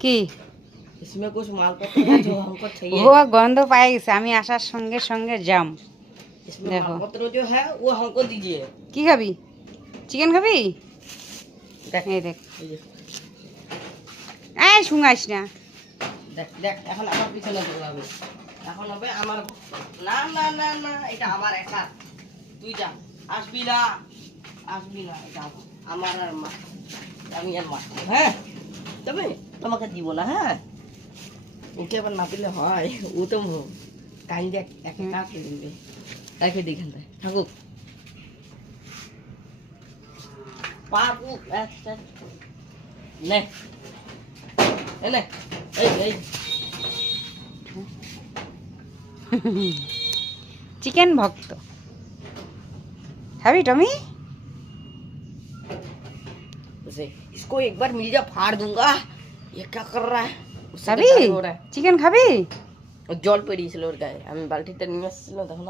কি इसमें कुछ माल पत्र है जो हमको चाहिए। ও গন্ধ পাই গেছে, আমি আসার সঙ্গে সঙ্গে জাম। इसमें देखो। माल पत्र जो है वो हमको दीजिए। কি খাবি? চিকেন খাবি? देख এই দেখ, এই যে, এই শুঙাইস না। দেখ দেখ এখন আমার পিছনে দৌড়াবে। এখন হবে আমার, না না না না এটা আমার একা, তুই যা, আসবি না আসবি না, এটা আমার আর মা, আমি আর মা, হ্যাঁ তবে তোমাকে দিব না, হ্যাঁ ওকে আবার না পেলে হয়, ও তো কাইন্ডে একা কাকে দিবে, তাকে দেখেন থাকুক পাবু একটা নে নে এই এই চিকেন ভক্ত। খাবি টমি? उसे इसको एक बार मिल जा फाड़ दूंगा, ये क्या कर रहा है, उससे খাবি? तो हो रहा है। চিকেন খাবি? জল পেরিয়েছিল ওর গায়ে, আমি বালতিটা নিয়ে আসছিলাম তখন